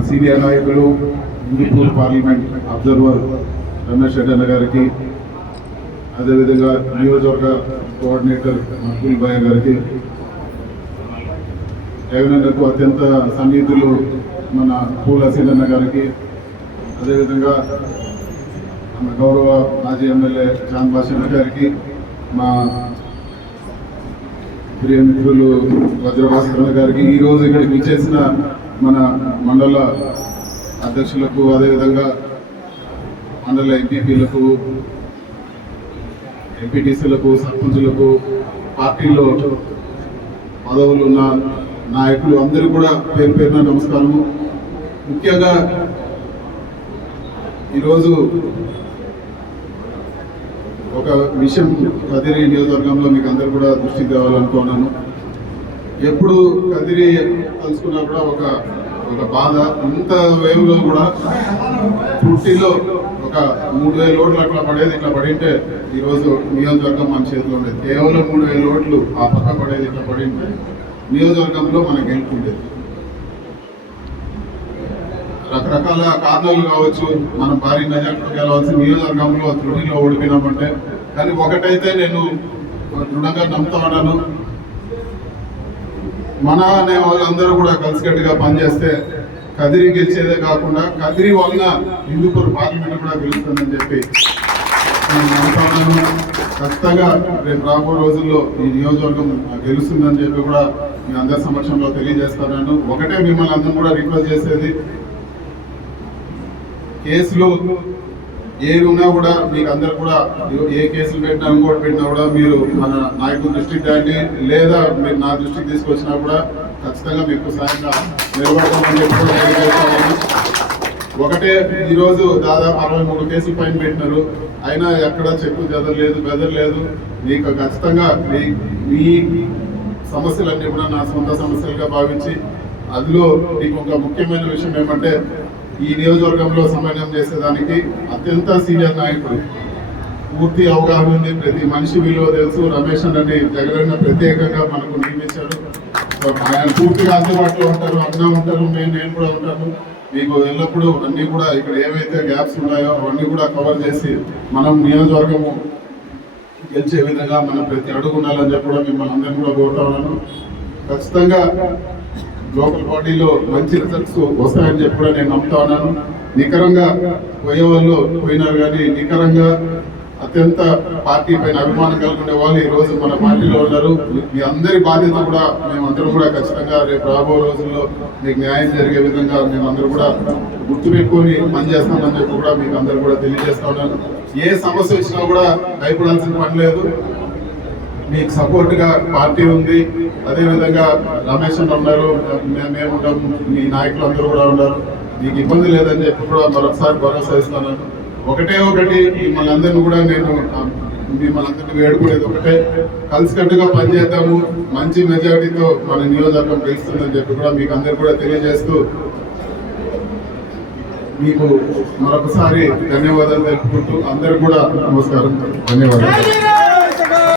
Senior నాయకులు Hindupur parliament observer Ramesh Reddy గారికి అదేవిధంగా నియోజకవర్గ కోఆర్డినేటర్ మక్కుల్ బాయ్ గారికి జగనన్నకు అత్యంత సన్నిహితులు మన పూల సీనన్న గారికి అదేవిధంగా మన గౌరవ మాజీ ఎమ్మెల్యే చాంద్ భాషన్న గారికి మా ప్రియమిత్రులు వజ్రభాస్కరణ గారికి ఈ రోజు ఇక్కడికి విచ్చేసిన మన మండల అధ్యక్షులకు అదేవిధంగా మండల ఎంపీపీలకు ఎంపీటీసీలకు సర్పంచులకు పార్టీలో పదవులు ఉన్న నాయకులు అందరూ కూడా పేరు పేరున నమస్కారము. ముఖ్యంగా ఈరోజు ఒక విషయం కదిరి నియోజకవర్గంలో మీకు అందరు కూడా దృష్టికి తేవాలనుకున్నాను ఎప్పుడు కదిరి తలుచుకున్నా కూడా ఒక ఒక బాధ. ఇంత వేవ్లో కూడా పుట్టిలో ఒక మూడు వేల ఓట్లు అట్లా పడేది ఇట్లా పడింటే ఈరోజు నియోజకవర్గం మన చేతిలో ఉండేది. కేవలం మూడు వేల ఓట్లు ఆ పక్క పడేది ఇట్లా పడింటే నియోజకవర్గంలో మనం గెలుపుండేది రకరకాల కారణాలు కావచ్చు. మనం భారీ మెజార్టీతో గెలవచ్చు నియోజకవర్గంలో త్రుటిలో ఓడిపోయినామంటే కానీ ఒకటైతే నేను దృఢంగా నమ్ముతా ఉన్నాను. మన అనే వాళ్ళందరూ కూడా కలిసికట్టుగా పనిచేస్తే కదిరి గెలిచేదే కాకుండా కదిరి వలన హిందూపూర్ పార్లమెంట్ కూడా గెలుస్తుందని చెప్పి నేను ఖచ్చితంగా రేపు రాబో రోజుల్లో ఈ నియోజకవర్గం గెలుస్తుందని చెప్పి కూడా మీ అందరి సమక్షంలో తెలియజేస్తున్నాను. ఒకటే మిమ్మల్ని అందరం కూడా రిక్వెస్ట్ చేసేది కేసులు ఏవి ఉన్నా కూడా మీకు అందరు కూడా ఏ కేసులు పెట్టినా ఇంకోటి పెట్టినా కూడా మీరు మన నాయకుల దృష్టికి కానీ లేదా మీరు నా దృష్టికి తీసుకొచ్చినా కూడా ఖచ్చితంగా మీకు సాయంగా నిలబడతామని చెప్పి ఒకటే ఈరోజు దాదాపు అరవై మూడు కేసులు పైన పెట్టినారు. అయినా ఎక్కడ చెక్కు చెదరలేదు బెదరలేదు మీకు ఖచ్చితంగా మీ మీ సమస్యలన్నీ కూడా నా సొంత సమస్యలుగా భావించి అందులో మీకు ఒక ముఖ్యమైన విషయం ఏమంటే ఈ నియోజకవర్గంలో సమన్వయం చేసేదానికి అత్యంత సీనియర్ నాయకుడు. పూర్తి అవగాహన ఉంది. ప్రతి మనిషి విలువ తెలుసు. రమేష్ అన్నని జగన్ ప్రత్యేకంగా మనకు నియమించాడు. ఆయన పూర్తిగా అందుబాటులో ఉంటారు. అన్నా ఉంటారు. నేను నేను కూడా ఉంటాను. మీకు ఎల్లప్పుడూ అన్నీ కూడా ఇక్కడ ఏవైతే గ్యాప్స్ ఉన్నాయో అవన్నీ కూడా కవర్ చేసి మనం నియోజకవర్గము గెలిచే విధంగా మనం ప్రతి అడుగు ఉండాలని చెప్పి కూడా మిమ్మల్ని అందరినీ కూడా కోరుతా ఉన్నాను. ఖచ్చితంగా లోకల్ బాడీలో మంచి రిజల్ట్స్ వస్తాయని చెప్పి కూడా నేను నమ్ముతా ఉన్నాను. నికరంగా పోయే వాళ్ళు పోయినారు కానీ నికరంగా అత్యంత పార్టీ పైన అభిమానం కలుగునే వాళ్ళు ఈ రోజు మన పార్టీలో ఉన్నారు. మీ అందరి బాధ్యత కూడా మేమందరం కూడా ఖచ్చితంగా రేపు రాబో రోజుల్లో మీకు న్యాయం జరిగే విధంగా మేమందరూ కూడా గుర్తుపెట్టుకొని పనిచేస్తామని చెప్పి కూడా మీకు అందరు కూడా తెలియజేస్తా ఉన్నాను. ఏ సమస్య వచ్చినా కూడా భయపడాల్సిన పని లేదు. మీకు సపోర్ట్గా పార్టీ ఉంది. అదే విధంగా రమేష్ అన్న ఉన్నారు. మేము మీ నాయకులు అందరూ కూడా ఉన్నారు. మీకు ఇబ్బంది లేదని చెప్పి కూడా మరొకసారి భరోసా ఇస్తున్నాను. ఒకటే ఒకటి మిమ్మల్ని అందరినీ కూడా నేను మిమ్మల్ని అందరినీ వేడుకునేది ఒకటే. కలిసికట్టుగా పనిచేద్దాము. మంచి మెజారిటీతో మన నియోజకవర్గం గెలుస్తుందని చెప్పి కూడా మీకు అందరు కూడా తెలియజేస్తూ మీకు మరొకసారి ధన్యవాదాలు తెలుపుకుంటూ అందరు కూడా నమస్కారం. ధన్యవాదాలు.